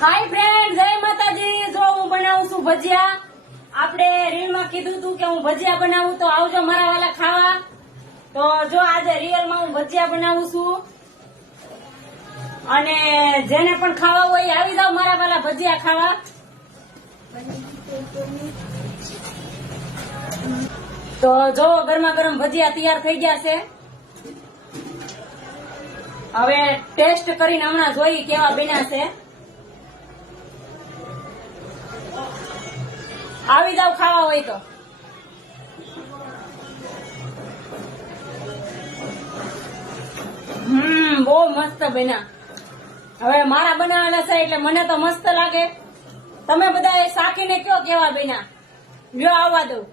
હાય friend, જય માતાજી। જો હું બનાવું છું ભજીયા। આપણે રીલમાં કીધું હતું કે હું ભજીયા બનાવું તો આવજો મારા વાલા ખાવા। તો જો આજે રિયલમાં હું ભજીયા બનાવું છું અને જેને પણ ખાવા હોય આવી જાવ મારા વાલા ભજીયા ખાવા। તો જો ગરમા ગરમ ભજીયા તૈયાર થઈ ગયા છે। હવે ટેસ્ટ કરીને હમણાં જોઈ કેવા બન્યા છે। આવી જાવ ખાવા હોય તો। બહુ મસ્ત બન્યા। હવે મારા બનાવેલા છે એટલે મને તો મસ્ત લાગે। તમે બધા ચાખીને કયો કેવા બન્યા। લ્યો આવવા દઉં।